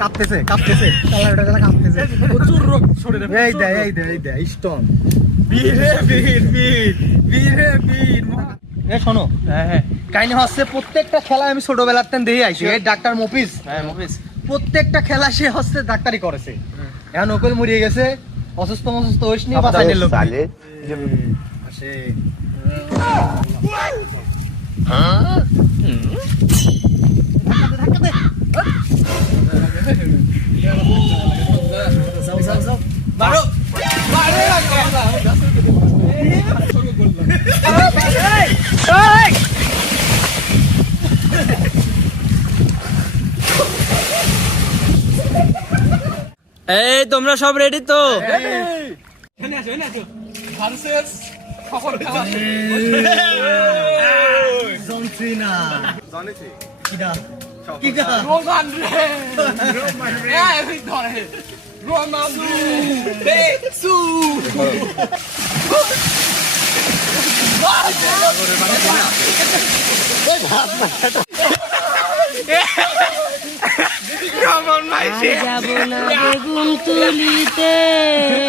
কাঁপতেছে কাঁপতেছে কাঁপতেছে প্রচুর রোগ ছড়িয়ে এই দে স্টোন শোনো কাহিনী হচ্ছে প্রত্যেকটা খেলায় আমি ছোটবেলার তেন দেখে আইছি এই ডাক্তার মফিজ প্রত্যেকটা খেলা সে হচ্ছে ডাক্তারি করেছে এখন ওকল মরিয়ে গেছে অসুস্থ হইস নি বাঁচাইনের লোক আসে মারো এই তোমরা সব রেডি তো? যাব না বেগুন তুলিতে